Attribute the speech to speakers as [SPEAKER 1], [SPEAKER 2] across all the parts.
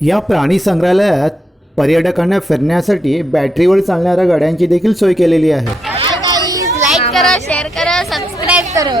[SPEAKER 1] या प्राणी संग्रहालयात पर्यटकांना फिरण्यासाठी बॅटरीवर चालणाऱ्या गाड्यांची देखील सोय केलेली आहे.
[SPEAKER 2] लाईक करा शेअर करा सबस्क्राईब करा.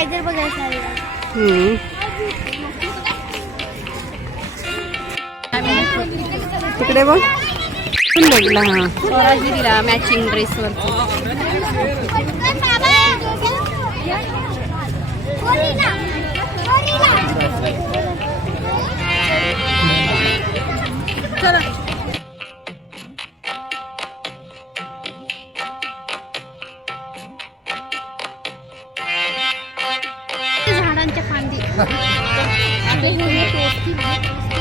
[SPEAKER 3] तिकडे बघ बघला हा.
[SPEAKER 4] स्वराजी दिला मॅचिंग ड्रेसवर.
[SPEAKER 2] झाडांच्या फांदी.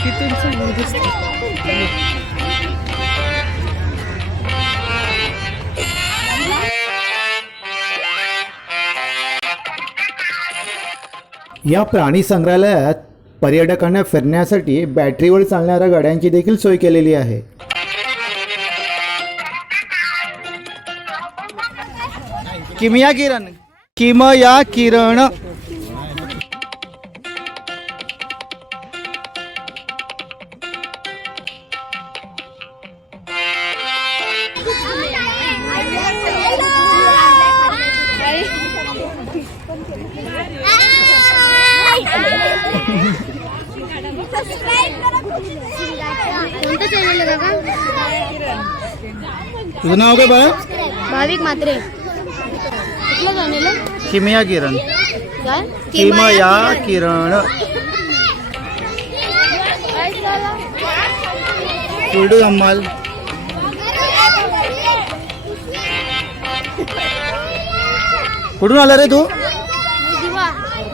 [SPEAKER 3] तिथून चांगली दिसते
[SPEAKER 1] या प्राणी संग्रहालयात पर्यटकांना फिरण्यासाठी बॅटरीवर चालणाऱ्या गाड्यांची देखील सोय केलेली आहे.
[SPEAKER 5] किमया किरण. किमया किरण. तुझं नाव काय बाळा?
[SPEAKER 2] भाविक मात्रे. कुठलं
[SPEAKER 5] किमया किरण.
[SPEAKER 2] काय?
[SPEAKER 5] किमया किरण. कुलटू धम्माल. कुठून आला रे तू?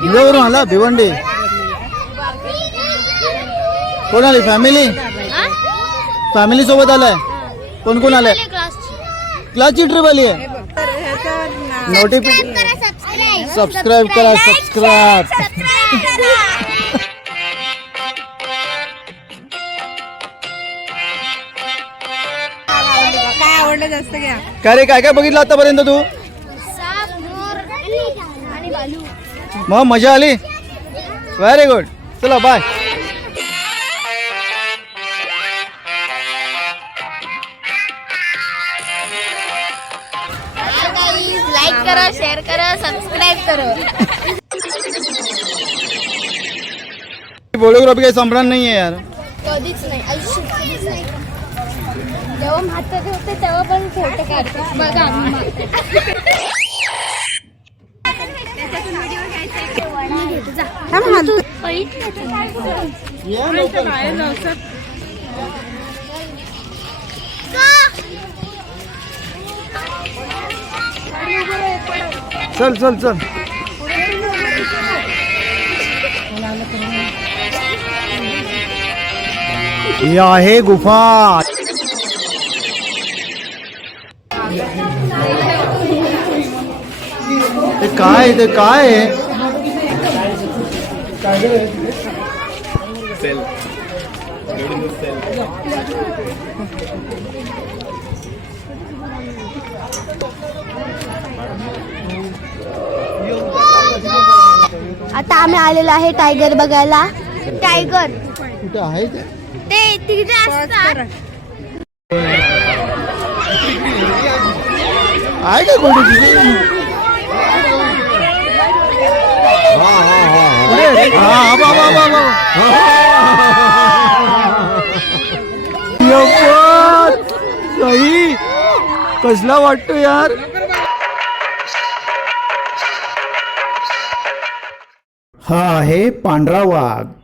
[SPEAKER 5] भिवावरून आला भिवंडी. कोण आली? फॅमिली? फॅमिली सोबत आलाय. कोण कोण आलाय? क्लासची ट्रिप आली आहे नोटिफिकेशन सबस्क्राईब करा सबस्क्राईब
[SPEAKER 3] काय
[SPEAKER 5] रे काय काय बघितलं आतापर्यंत तू? मग मजा आली? व्हेरी गुड चला बाय फोटोग्राफी काही संपणार नाही आहे यार
[SPEAKER 2] कधीच नाही आयुष्यात कधीच नाही जेव्हा म्हातारे होते तेव्हा पण फ़ोटो काढतो बघा आम्ही म्हातारे.
[SPEAKER 3] थांब हात धु.
[SPEAKER 5] चल चल चल ही आहे गुफा। ते काय ते काय
[SPEAKER 2] आता आम्ही आलेलो आहे टायगर बघायला. टायगर
[SPEAKER 5] कुठे आहे ते?
[SPEAKER 2] ते तिथे असतात.
[SPEAKER 5] आहे का कोणी तिथे? हा, सही कसला वाटतो यार?
[SPEAKER 1] हा आहे पांढरा वाघ.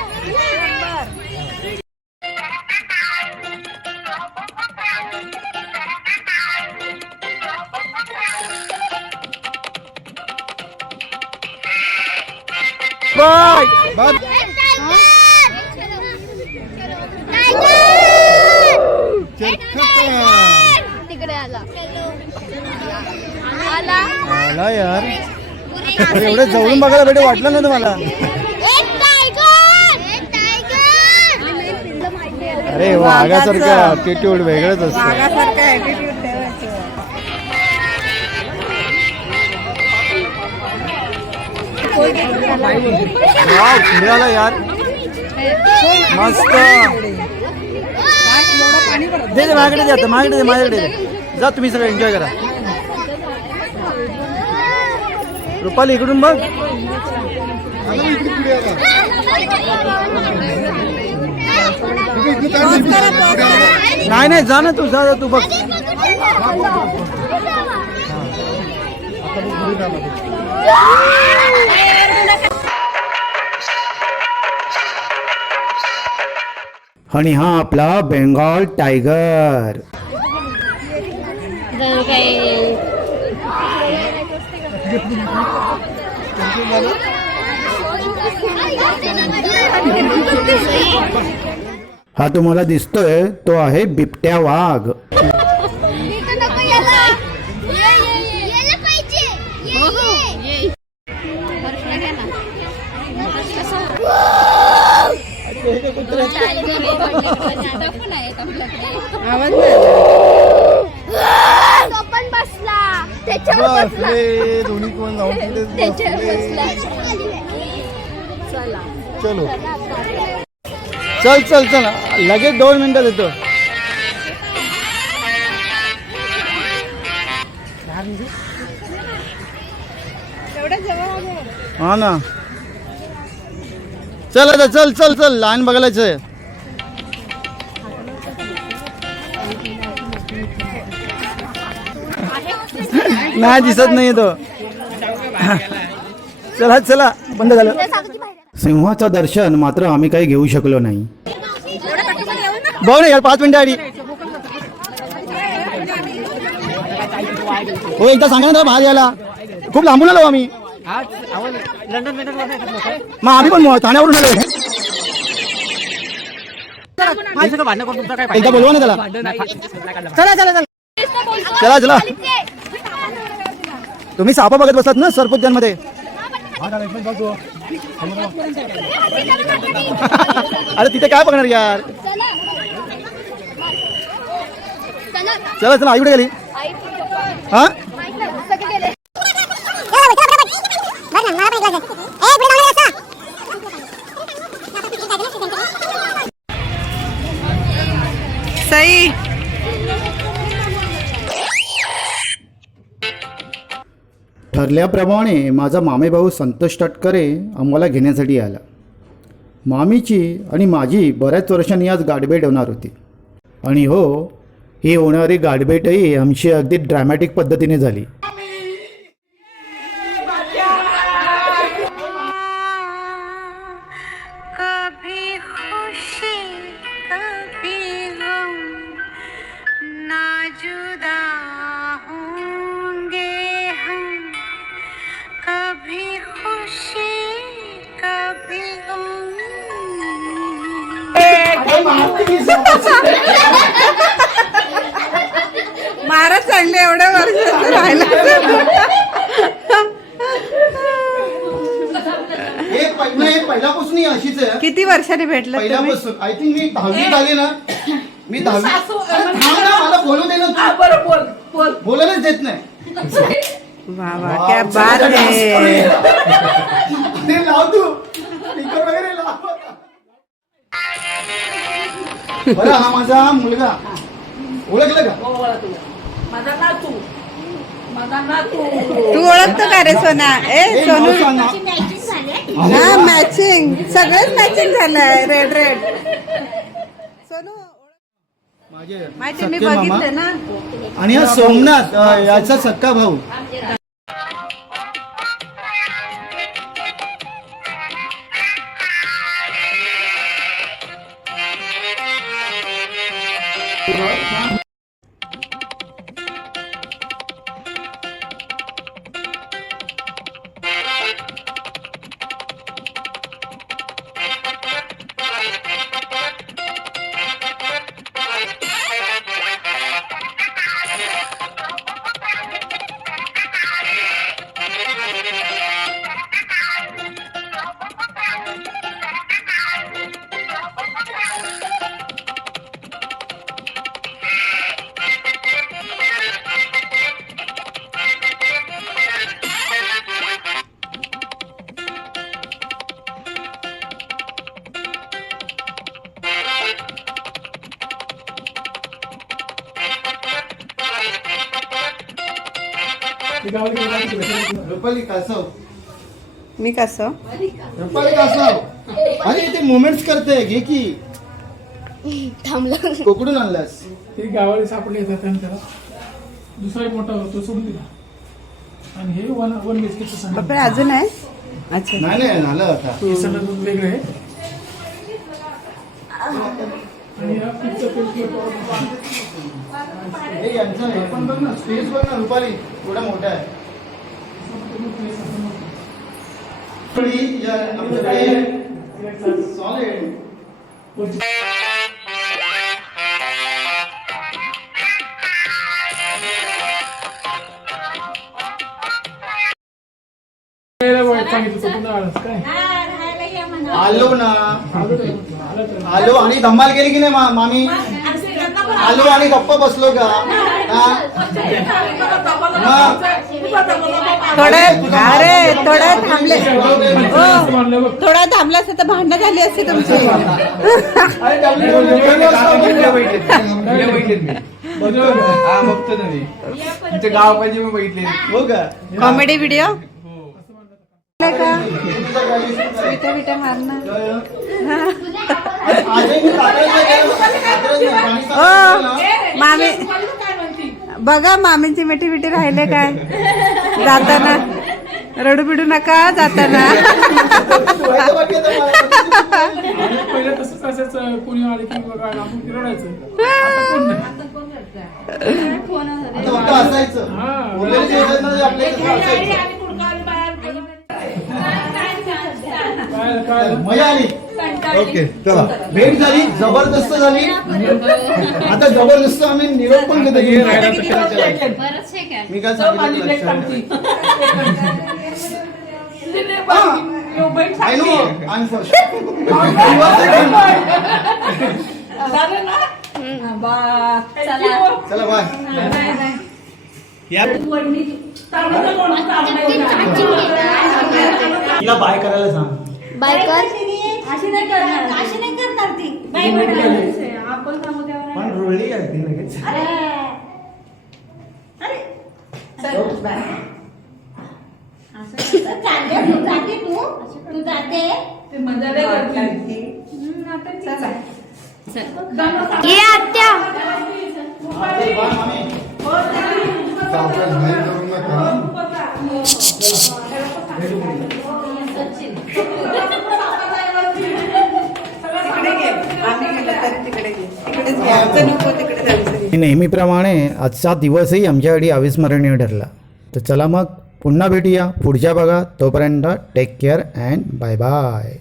[SPEAKER 5] बाय. बाय
[SPEAKER 2] तिकडे आला आला
[SPEAKER 5] आला यार. अरे एवढं जवळून बघायला भेटे वाटलं ना तुम्हाला. अरे वाघासारखं ॲटिट्यूड वेगळंच असतं.
[SPEAKER 3] वाघासारखा
[SPEAKER 5] वाव पुढे आला यार. मस्त. दे दे माझ्याकडे दे आता माझ्याकडे दे माझ्याकडे दे. जा तुम्ही सगळं एन्जॉय करा. रुपाली इकडून बघ. नाही नाही जा ना तू जा जा, तू बघ.
[SPEAKER 1] आणि हा आपला बेंगॉल टायगर हा तुम्हाला दिसतोय तो आहे बिबट्या वाघ.
[SPEAKER 3] आवाज नाही
[SPEAKER 2] तो पण बसला. त्याच्यावर बसला.
[SPEAKER 5] दोन्ही कोण जाऊन
[SPEAKER 2] त्याच्यावर बसला. चला.
[SPEAKER 5] चलो चल चल. चल लगेच दोन मिनिटात येतो हा ना. चल आता चल चल चल लाईन बघायलाच आहे. नाही दिसत नाही तो. चला चला बंद झालं.
[SPEAKER 1] सिंहाचं दर्शन मात्र आम्ही काही घेऊ शकलो नाही.
[SPEAKER 5] बघ ना यार पाच मिनिटं आधी. हो एकदा सांगा ना बाहेर यायला. खूप लांबून आलो आम्ही. मग आम्ही पण ठाण्यावरून आलो एकदा बोलवा ना त्याला. चला चला चला. चला चला. तुम्ही सापा बघत बसतात ना सरपुद्यांमध्ये अरे तिथे काय बघणार यार? चला चला. आई कुठे गेली? हा?
[SPEAKER 3] सई.
[SPEAKER 1] ठरल्याप्रमाणे माझा मामेभाऊ संतोष तटकरे आम्हाला घेण्यासाठी आला. मामीची आणि माझी बऱ्याच वर्षांनी आज गाठभेट होणार होती. आणि हो ही होणारी गाठभेटही आमची अगदी ड्रॅमॅटिक पद्धतीने झाली.
[SPEAKER 3] वर्षांनी भेटलं तुम्ही.
[SPEAKER 5] पहिल्यापासून. आय थिंक मी दहावी झाली ना. मी दहावी अरे थांब ना, मला बोलू दे ना तू. बोलायलाच देत नाही.
[SPEAKER 3] वा वा क्या बात है
[SPEAKER 5] ते लाव तू. स्पीकर वगैरे लाव. बरं हा माझा मुलगा. ओळखलं का?
[SPEAKER 3] तू ओळखतो का रे सोना? ए सोनू. हा मॅचिंग सगळंच मॅचिंग झालंय. रेड रेड सोनू
[SPEAKER 5] माझे
[SPEAKER 3] मी. बघितलं ना?
[SPEAKER 5] आणि हा सोमनाथ याचा सक्का भाऊ. रुपाली कासव.
[SPEAKER 3] मी कसं
[SPEAKER 5] रुपाली कासव. अरे ते मुवमेंट्स करते. घे की.
[SPEAKER 2] थांबलं
[SPEAKER 5] कोकडून आणलास.
[SPEAKER 6] ते गावाला सापडले येतात आणि त्याला. दुसरा एक मोठा होता तो सोडून दिला. आणि हे वन वन बी एच सांगा
[SPEAKER 3] बापरे अजून आहे? अच्छा.
[SPEAKER 5] नाही नाही झालं आता.
[SPEAKER 6] हे संडास वेगळं आहे आणि हा
[SPEAKER 5] यांचं हे पण बघ ना स्पेस बघ ना रुपाली थोडा मोठा आहे. रुपाली, या आपल्याकडे सॉलिड
[SPEAKER 6] सांगितलं काय?
[SPEAKER 5] आलो ना.
[SPEAKER 6] आलं
[SPEAKER 5] आणि धमाल केली की नाही मा- मामी? आलो आणि गप्पा बसलो का? हा?
[SPEAKER 3] थोडे अरे थोडं थांबले.
[SPEAKER 6] बघ
[SPEAKER 3] थोडा थांबला असतं तर भांडणं झाली असते तुमची.
[SPEAKER 5] अरे.
[SPEAKER 7] हा बघतो ना मी तुमचं गाव पाहिजे मी बघितले
[SPEAKER 5] हो का?
[SPEAKER 3] कॉमेडी व्हिडिओ का
[SPEAKER 5] तुझ्या गावी सुद्धा आहे.
[SPEAKER 3] विटा विटा मारणार.
[SPEAKER 5] ना,
[SPEAKER 3] मामी. बघा मामींची मिठी मिठी राहिले काय? जाताना. रडू बिडू नका जाताना.
[SPEAKER 5] तू व्हायचं बाकी आहे तर मला.
[SPEAKER 6] आणि पहिलं तसंच असायचं कोणी आले की बघा आपण रडायचं आता कोण नाही
[SPEAKER 5] आता होतं असायचं
[SPEAKER 6] हा.
[SPEAKER 5] बोललेलं जे होतं ना, ते? आपल्या इथं असायचं.
[SPEAKER 6] काय काय
[SPEAKER 5] मजा आली ओके चला भेट झाली जबरदस्त झाली आता जबरदस्त आम्ही निरोप पण आय एम फर्स्ट चला. बाय. सांग.
[SPEAKER 2] बाय कर
[SPEAKER 5] पण रुळली आहे ती लगेच
[SPEAKER 2] ये आत्या
[SPEAKER 5] बाय मामी
[SPEAKER 3] तिकडे घे आम्ही गेलो तरी तिकडे घे तिकडेच घे आमचं नको तिकडे जायचं
[SPEAKER 1] नेहमीप्रमाणे आजचा दिवसही आमच्यासाठी अविस्मरणीय ठरला. तर चला मग पुन्हा भेटूया. पुढच्या भागात. तोपर्यंत take care and bye bye